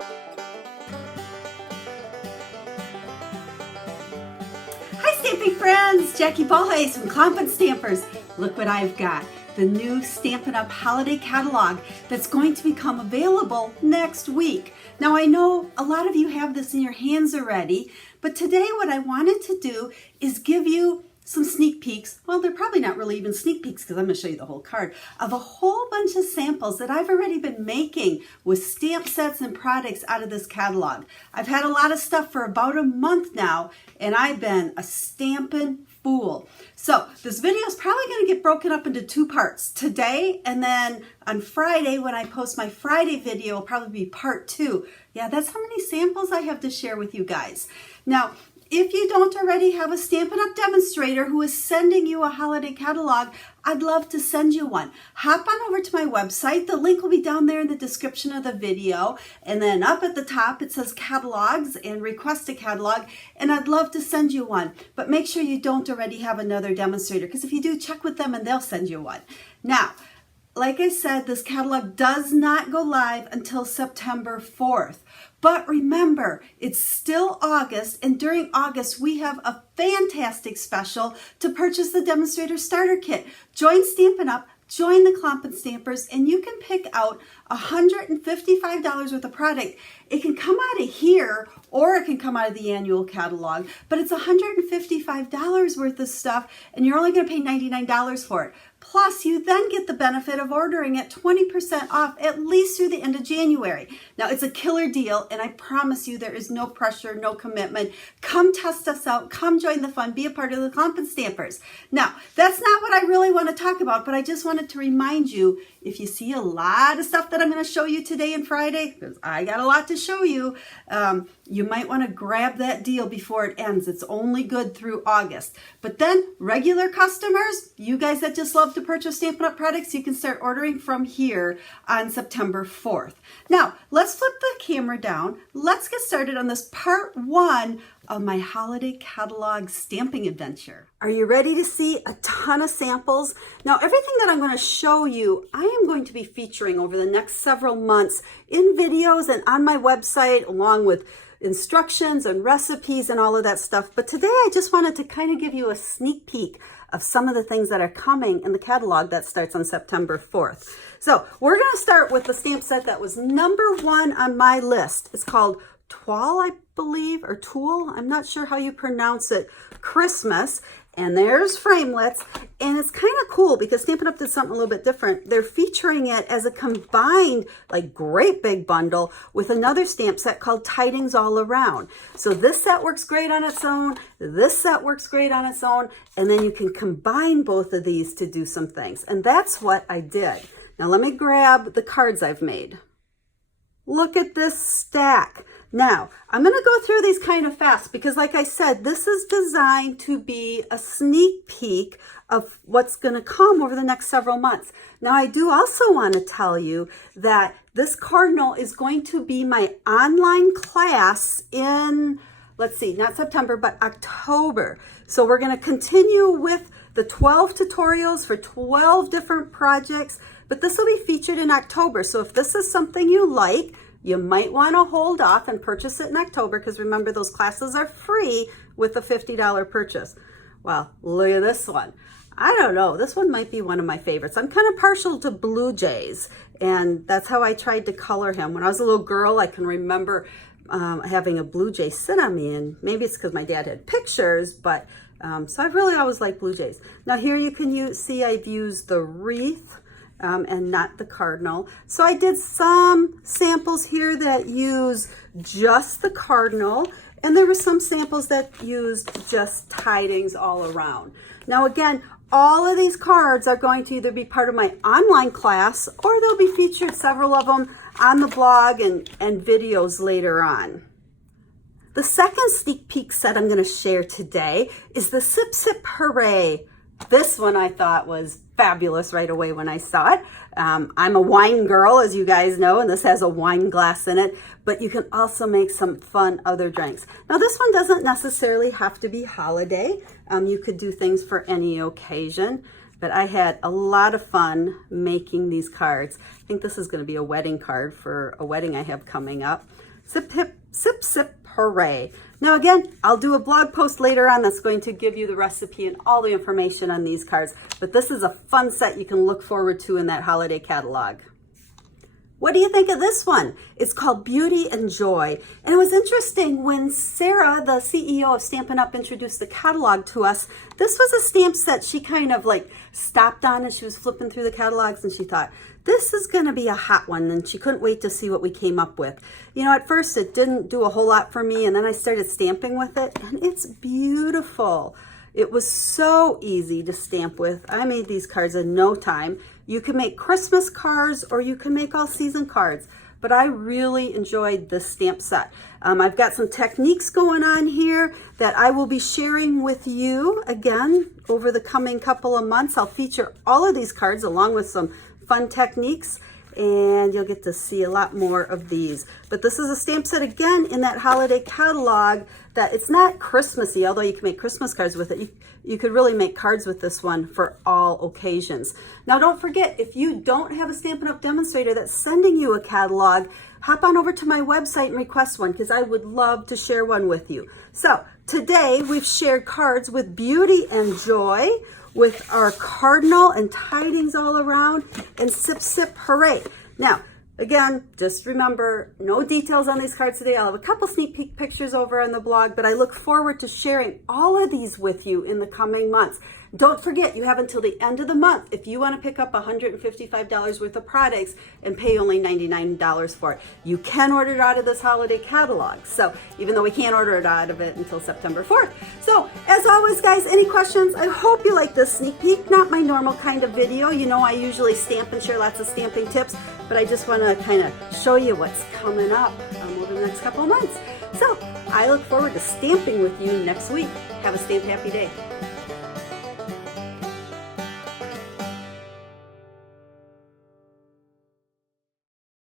Hi stamping friends, Jackie Bolhuis from Klompen Stampers. Look what I've got, the new Stampin' Up! Holiday Catalog that's going to become available next week. Now I know a lot of you have this in your hands already, but today what I wanted to do is give you some sneak peeks. Well, they're probably not really even sneak peeks because I'm going to show you the whole card of a whole bunch of samples that I've already been making with stamp sets and products out of this catalog. I've had a lot of stuff for about a month now, and I've been a stampin' fool. So this video is probably going to get broken up into two parts today, and then on Friday when I post my Friday video will probably be part two. Yeah, that's how many samples I have to share with you guys. Now, if you don't already have a Stampin' Up! Demonstrator who is sending you a holiday catalog, I'd love to send you one. Hop on over to my website. The link will be down there in the description of the video. And then up at the top, it says catalogs and request a catalog. And I'd love to send you one. But make sure you don't already have another demonstrator, because if you do, check with them and they'll send you one. Now, like I said, this catalog does not go live until September 4th. But remember, it's still August, and during August, we have a fantastic special to purchase the Demonstrator Starter Kit. Join Stampin' Up!, join the Klompen Stampers, and you can pick out $155 worth of product. It can come out of here, or it can come out of the annual catalog, but it's $155 worth of stuff, and you're only going to pay $99 for it. Plus, you then get the benefit of ordering at 20% off at least through the end of January. Now, it's a killer deal, and I promise you there is no pressure, no commitment. Come test us out. Come join the fun. Be a part of the Klompen Stampers. Now, that's not what I really want to talk about, but I just wanted to remind you, if you see a lot of stuff that I'm going to show you today and Friday, because I got a lot to show you, you might want to grab that deal before it ends. It's only good through August. But then regular customers, you guys that just love to purchase Stampin' Up! Products, you can start ordering from here on September 4th. Now, let's flip the camera down. Let's get started on this part one of my holiday catalog stamping adventure. Are you ready to see a ton of samples? Now, everything that I'm going to show you, I am going to be featuring over the next several months in videos and on my website, along with instructions and recipes and all of that stuff. But today I just wanted to kind of give you a sneak peek of some of the things that are coming in the catalog that starts on September 4th. So we're going to start with the stamp set that was #1 on my list. It's called Toile, I believe, or Toile. I'm not sure how you pronounce it. Christmas. And there's framelits, and it's kind of cool because Stampin' Up! Did something a little bit different. They're featuring it as a combined, like, great big bundle with another stamp set called Tidings All Around. So this set works great on its own, this set works great on its own, and then you can combine both of these to do some things. And that's what I did. Now let me grab the cards I've made. Look at this stack. Now, I'm going to go through these kind of fast because, like I said, this is designed to be a sneak peek of what's going to come over the next several months. Now, I do also want to tell you that this cardinal is going to be my online class in, let's see, not September, but October. So we're going to continue with the 12 tutorials for 12 different projects, but this will be featured in October. So if this is something you like, you might want to hold off and purchase it in October, because remember, those classes are free with a $50 purchase. Well, look at this one. I don't know. This one might be one of my favorites. I'm kind of partial to blue jays, and that's how I tried to color him. When I was a little girl, I can remember having a blue jay sit on me, and maybe it's because my dad had pictures, but so I've really always liked blue jays. Now here you can see I've used the wreath, and not the cardinal. So I did some samples here that use just the cardinal, and there were some samples that used just tidings all around. Now again, all of these cards are going to either be part of my online class, or they'll be featured, several of them, on the blog and videos later on. The second sneak peek set I'm going to share today is the Sip Sip Hooray. This one I thought was fabulous right away when I saw it. I'm a wine girl, as you guys know, and this has a wine glass in it, but you can also make some fun other drinks. Now this one doesn't necessarily have to be holiday. You could do things for any occasion, but I had a lot of fun making these cards. I think this is going to be a wedding card for a wedding I have coming up. Sip, hip, sip, sip, hooray. Now again, I'll do a blog post later on that's going to give you the recipe and all the information on these cards, but this is a fun set you can look forward to in that holiday catalog. What do you think of this one? It's called Beauty and Joy. And it was interesting when Sarah, the CEO of Stampin' Up, introduced the catalog to us. This was a stamp set she kind of like stopped on as she was flipping through the catalogs, and she thought, this is going to be a hot one, and she couldn't wait to see what we came up with. You know, at first it didn't do a whole lot for me, and then I started stamping with it, and it's beautiful. It was so easy to stamp with. I made these cards in no time. You can make Christmas cards or you can make all season cards, but I really enjoyed this stamp set. I've got some techniques going on here that I will be sharing with you again over the coming couple of months. I'll feature all of these cards along with some fun techniques, and you'll get to see a lot more of these. But this is a stamp set again in that holiday catalog that it's not Christmassy, although you can make Christmas cards with it. You could really make cards with this one for all occasions. Now don't forget, if you don't have a Stampin' Up! Demonstrator that's sending you a catalog, hop on over to my website and request one, because I would love to share one with you. So today we've shared cards with Beauty and Joy, with our cardinal and tidings all around, and Sip Sip Hooray. Now, again, just remember, no details on these cards today. I'll have a couple sneak peek pictures over on the blog, but I look forward to sharing all of these with you in the coming months. Don't forget, you have until the end of the month if you want to pick up $155 worth of products and pay only $99 for it. You can order it out of this holiday catalog, so even though we can't order it out of it until September 4th. So, as always, guys, any questions? I hope you like this sneak peek. Not my normal kind of video. You know, I usually stamp and share lots of stamping tips, but I just want to kind of show you what's coming up over the next couple of months. So, I look forward to stamping with you next week. Have a stamp happy day.